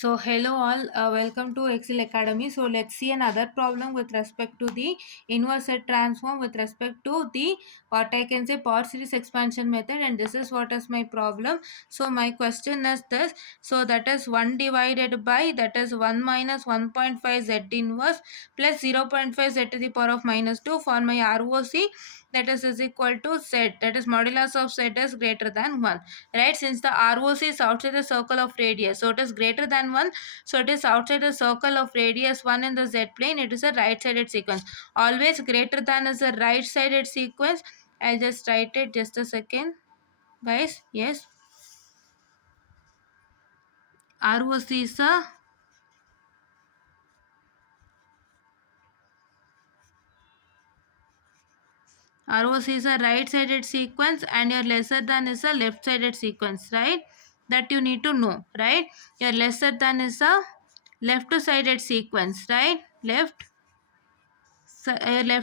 So hello all, welcome to Excel Academy. So let's see another problem with respect to the inverse set transform with respect to the what I can say power series expansion method, and this is what is my problem. So my question is this. So that is 1 divided by that is 1 minus 1.5 z inverse plus 0.5 z to the power of minus 2 for my ROC, that is equal to z, that is modulus of z is greater than 1, right? Since the ROC is outside the circle of radius, so it is greater than 1, so it is outside the circle of radius 1 in the z plane. It is a right sided sequence. Always greater than is a right sided sequence. I'll just write it, just a second guys. Yes, ROC is a right sided sequence, and your lesser than is a left sided sequence, right? That you need to know, right? Your lesser than is a left sided sequence, right? Left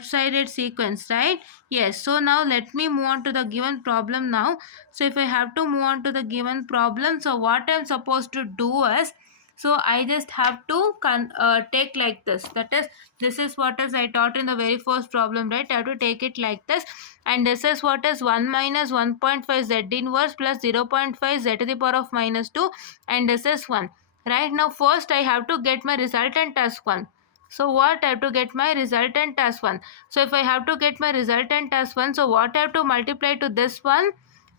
sided sequence, right? Yes. So now let me move on to the given problem now. So if I have to move on to the given problem, so what I'm supposed to do is, so I just have to take like this, that is, this is what is I taught in the very first problem, right? I have to take it like this, and this is what is 1 minus 1.5 z inverse plus 0.5 z to the power of minus 2, and this is 1, right? Now first I have to get my resultant as 1. So what I have to get my resultant as 1. So if I have to get my resultant as 1, so what I have to multiply to this one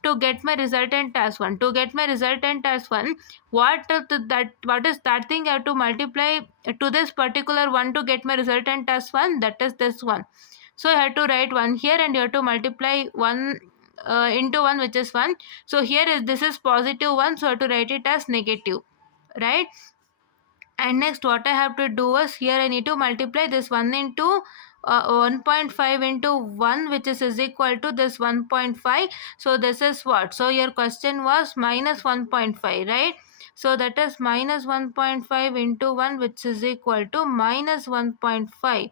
to get my resultant as 1. To get my resultant as 1, what is that thing I have to multiply to this particular one to get my resultant as 1? That is this one. So I have to write 1 here, and you have to multiply 1 into 1, which is 1. So here is this is positive 1, so I have to write it as negative, right? And next what I have to do is, here I need to multiply this 1 into 1.5 into 1, which is equal to this 1.5. So this is what? So your question was minus 1.5, right? So that is minus 1.5 into 1, which is equal to minus 1.5,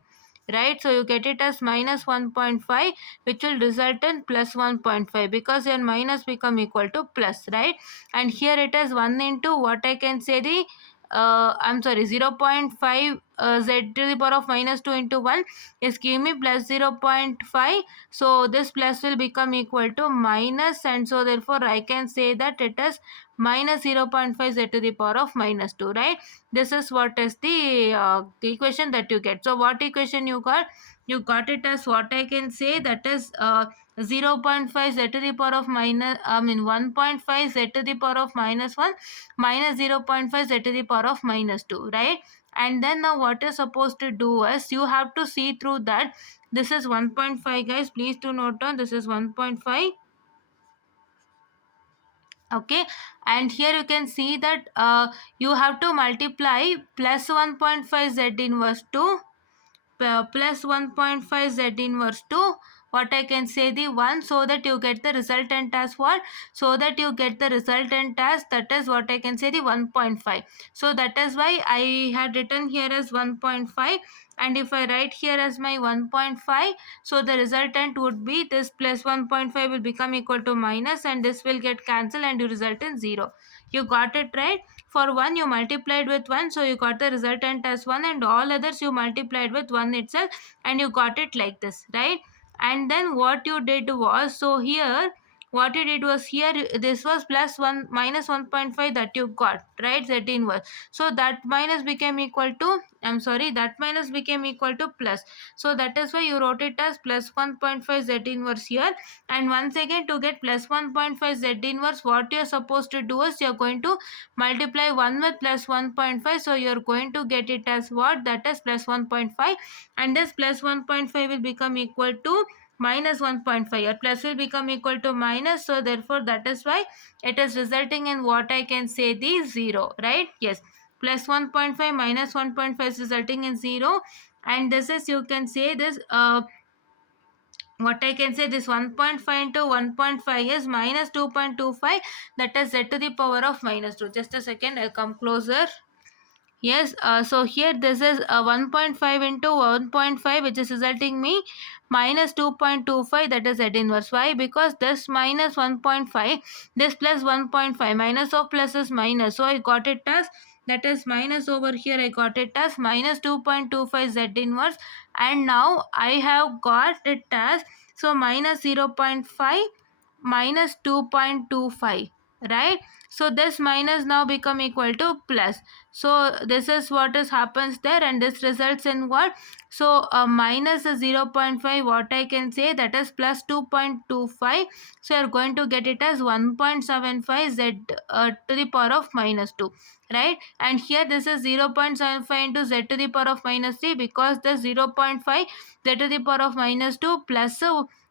right? So you get it as minus 1.5, which will result in plus 1.5, because your minus become equal to plus, right? And here it is 1 into what I can say the I'm sorry, 0.5 z to the power of minus 2 into 1 is give me plus 0.5. So this plus will become equal to minus, and so therefore I can say that it is minus 0.5 z to the power of minus 2, right? This is what is the equation that you get. So what equation you got? You got it as what I can say, that is 0.5 z to the power of minus, 1.5 z to the power of minus 1 minus 0.5 z to the power of minus 2, right? And then now what you're supposed to do is, you have to see through that this is 1.5, guys. Please do note down, this is 1.5. Okay, and here you can see that you have to multiply plus 1.5 z inverse to plus 1.5 z inverse to what I can say the 1, so that you get the resultant as what? So that you get the resultant as, that is what I can say the 1.5. So that is why I had written here as 1.5, and if I write here as my 1.5, so the resultant would be this plus 1.5 will become equal to minus, and this will get cancelled, and you result in 0. You got it, right? For 1 you multiplied with 1, so you got the resultant as 1, and all others you multiplied with 1 itself, and you got it like this, right? And then what you did was, so here what you did was, here this was plus 1 minus 1.5 that you got, right? Z inverse. So that minus became equal to, I'm sorry, that minus became equal to plus. So that is why you wrote it as plus 1.5 Z inverse here. And once again, to get plus 1.5 Z inverse, what you're supposed to do is, you're going to multiply 1 with plus 1.5. So you're going to get it as what? That is plus 1.5, and this plus 1.5 will become equal to minus 1.5. Your plus will become equal to minus, so therefore that is why it is resulting in what I can say the 0, right? Yes, plus 1.5 minus 1.5 is resulting in 0, and this is, you can say this what I can say, this 1.5 into 1.5 is minus 2.25, that is z to the power of minus 2. Just a second, I'll come closer. Yes, so here this is 1.5 into 1.5, which is resulting me minus 2.25, that is z inverse. Why? Because this minus 1.5, this plus 1.5, minus of plus is minus, so I got it as that is minus over here I got it as minus 2.25 z inverse, and now I have got it as, so minus 0.5 minus 2.25, right? So this minus now become equal to plus. So this is what is happens there, and this results in what? So minus the 0.5, what I can say, that is plus 2.25. So you're going to get it as 1.75 z to the power of minus 2, right? And here this is 0.75 into z to the power of minus 3, because the 0.5 z to the power of minus 2 plus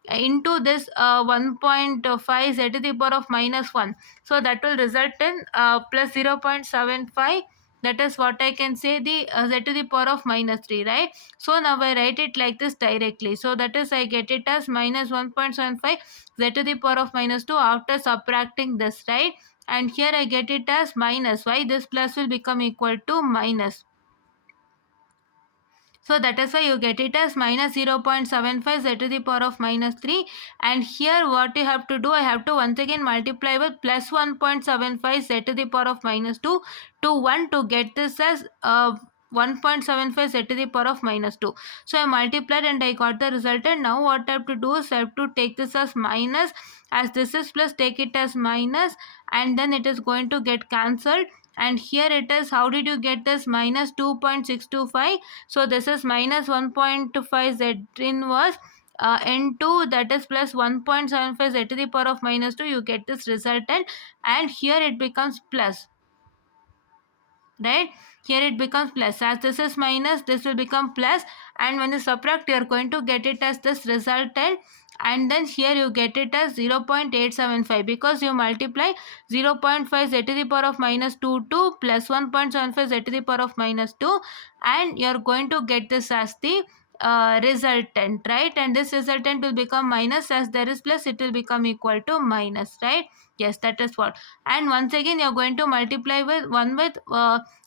into this 1.5 z to the power of minus 1. So that will result in plus 0.75. That is what I can say, the z to the power of minus 3, right? So now I write it like this directly. So that is I get it as minus 1.75 z to the power of minus 2 after subtracting this, right? And here I get it as minus. Why? This plus will become equal to minus. So that is why you get it as minus 0.75 z to the power of minus 3. And here what you have to do, I have to once again multiply with plus 1.75 z to the power of minus 2 to 1 to get this as 1.75 z to the power of minus 2. So I multiplied and I got the result, and now what I have to do is I have to take this as minus, as this is plus, take it as minus, and then it is going to get cancelled. And here it is, how did you get this minus 2.625? So this is minus 1.5 z inverse into, that is plus 1.75 z to the power of minus 2. You get this resultant, and here it becomes plus, right? Here it becomes plus, as this is minus, this will become plus, and when you subtract, you are going to get it as this resultant. And then here you get it as 0.875, because you multiply 0.5 z to the power of minus 2 to plus 1.75 z to the power of minus 2, and you are going to get this as the resultant, right? And this resultant will become minus, as there is plus, it will become equal to minus, right? Yes, that is what. And once again you are going to multiply with 1 with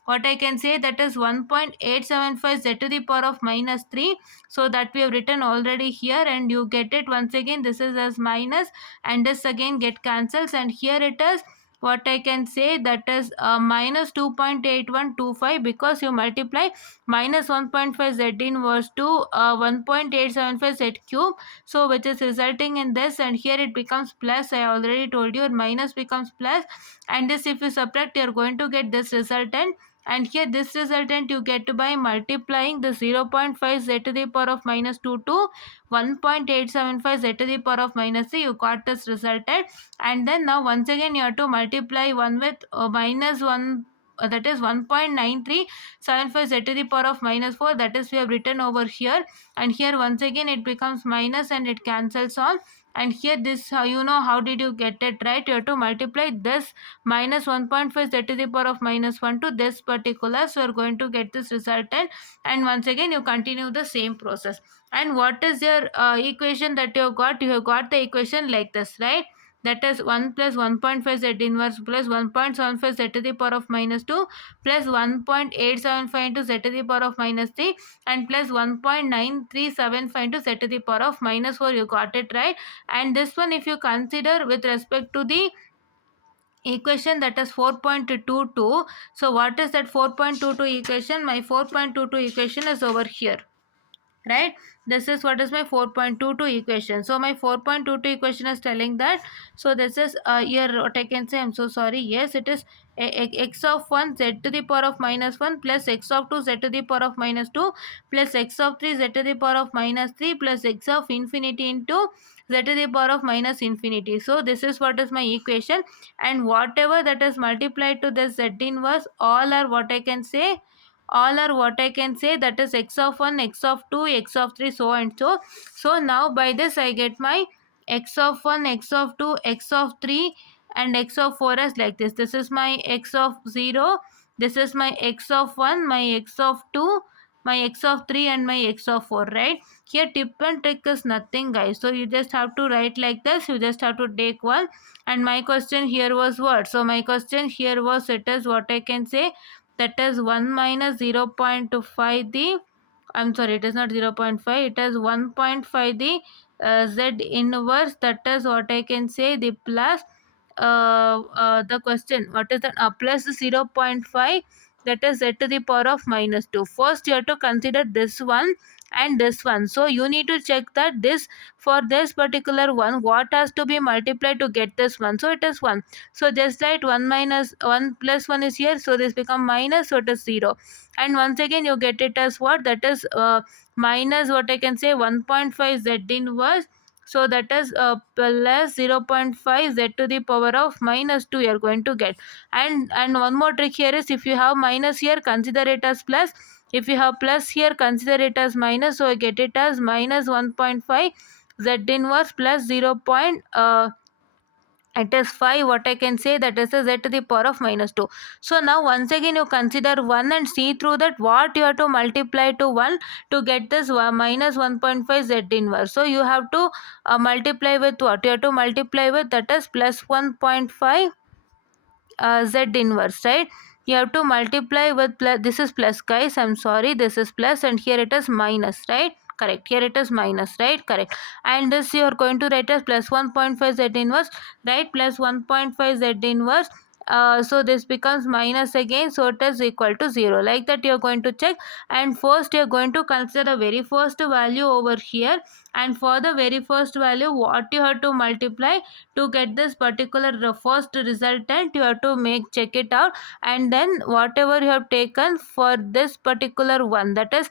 what I can say, that is 1.875 z to the power of minus 3. So that we have written already here, and you get it once again, this is as minus, and this again get cancels, and here it is what I can say, that is minus 2.8125, because you multiply minus 1.5 z inverse to 1.875 z cube, so which is resulting in this, and here it becomes plus. I already told you, minus becomes plus, and this if you subtract, you are going to get this resultant. And here this resultant you get by multiplying the 0.5 z to the power of minus 2 to 1.875 z to the power of minus 3. You got this resultant, and then now once again you have to multiply 1 with minus 1, that is 1.9375 z to the power of minus 4, that is we have written over here. And here once again it becomes minus, and it cancels off. And here this, you know how did you get it, right? You have to multiply this minus 1.5 z to the power of minus 1 to this particular, so you are going to get this resultant. And once again you continue the same process. And what is your equation that you have got? You have got the equation like this, right? That is 1 plus 1.5 z inverse plus 1.75 z to the power of minus 2 plus 1.875 into z to the power of minus 3 and plus 1.9375 into z to the power of minus 4. You got it, right? And this one, if you consider with respect to the equation, that is 4.22. So what is that 4.22 equation? My 4.22 equation is over here, right? This is what is my 4.22 equation. So my 4.22 equation is telling that, so this is here what I can say, I'm so sorry, yes, it is x of 1 z to the power of minus 1 plus x of 2 z to the power of minus 2 plus x of 3 z to the power of minus 3 plus x of infinity into z to the power of minus infinity. So this is what is my equation, and whatever that is multiplied to this z inverse, all are what I can say, all are what I can say, that is x of 1, x of 2, x of 3, so and so. So now by this I get my x of 1, x of 2, x of 3 and x of 4 as like this. This is my x of 0, this is my x of 1, my x of 2, my x of 3 and my x of 4, right? Here tip and trick is nothing, guys. So you just have to write like this, you just have to take one. And my question here was what? So my question here was, it is what I can say, that is 1 minus 0.5 the, I'm sorry, it is not 0.5, it is 1.5 the z inverse, that is what I can say, the plus the question, what is that, plus 0.5, that is z to the power of minus 2. First you have to consider this one and this one. So you need to check that this, for this particular one, what has to be multiplied to get this one. So it is 1. So just write 1 minus 1 plus 1 is here, so this become minus, so it is 0. And once again you get it as what, that is minus what I can say 1.5 z inverse, so that is plus 0.5 z to the power of minus 2 you are going to get. And one more trick here is, if you have minus here, consider it as plus. If you have plus here, consider it as minus, so I get it as minus 1.5 z inverse plus 0. It is 5, what I can say, that is a z to the power of minus 2. So now once again you consider 1 and see through that what you have to multiply to 1 to get this minus 1.5 z inverse. So you have to multiply with what? You have to multiply with, that is plus 1.5 z inverse, right? You have to multiply with plus, this is plus guys, I'm sorry, this is plus and here it is minus, right? Correct, here it is minus, right? Correct. And this you are going to write as plus 1.5 z inverse, right? Plus 1.5 z inverse, so this becomes minus again, so it is equal to 0. Like that you are going to check. And first you are going to consider the very first value over here, and for the very first value what you have to multiply to get this particular first resultant, you have to check it out. And then whatever you have taken for this particular one, that is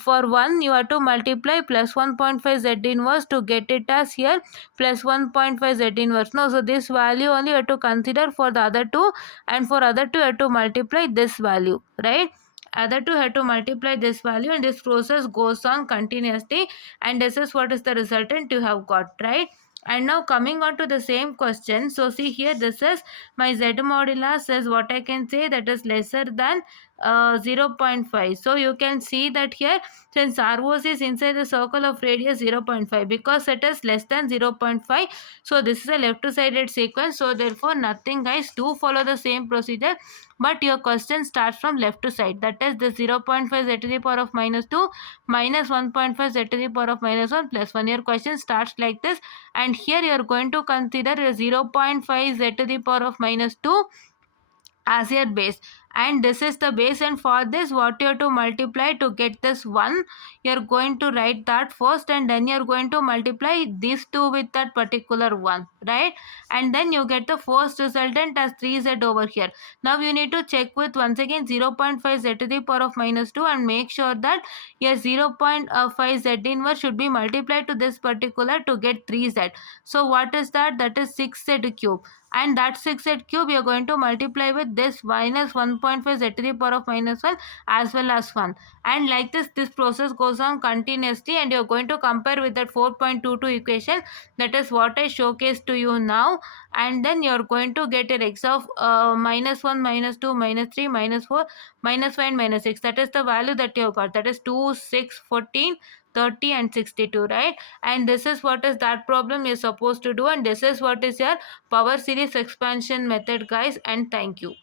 for 1 you have to multiply plus 1.5 z inverse to get it as here plus 1.5 z inverse. No, so this value only you have to consider for the other two, and for other two you have to multiply this value, right? Other two have to multiply this value, and this process goes on continuously, and this is what is the resultant you have got, right? And now coming on to the same question, so see here, this is my z modulus is what I can say, that is lesser than 0.5. So you can see that here, since ROC is inside the circle of radius 0.5, because it is less than 0.5, so this is a left sided sequence. So therefore nothing guys, do follow the same procedure, but your question starts from left to side, that is the 0.5 z to the power of minus 2 minus 1.5 z to the power of minus 1 plus 1. Your question starts like this, and here you are going to consider 0.5 z to the power of minus 2 as your base, and this is the base. And for this what you have to multiply to get this 1, you're going to write that first, and then you're going to multiply these two with that particular one, right? And then you get the first resultant as 3z over here. Now you need to check with once again 0.5 z to the power of minus 2, and make sure that your 0.5 z inverse should be multiplied to this particular to get 3z. So what is that? That is 6z cube, and that 6z cube you are going to multiply with this minus 1.5 z to the power of minus 1 as well as 1. And like this process goes on continuously, and you are going to compare with that 4.22 equation, that is what I showcased to you now. And then you are going to get a x of minus 1, minus 2, minus 3, minus 4, minus 5 and minus 6. That is the value that you have got, that is 2, 6, 14, 30 and 62, right? And this is what is that problem you're supposed to do, and this is what is your power series expansion method guys. And thank you.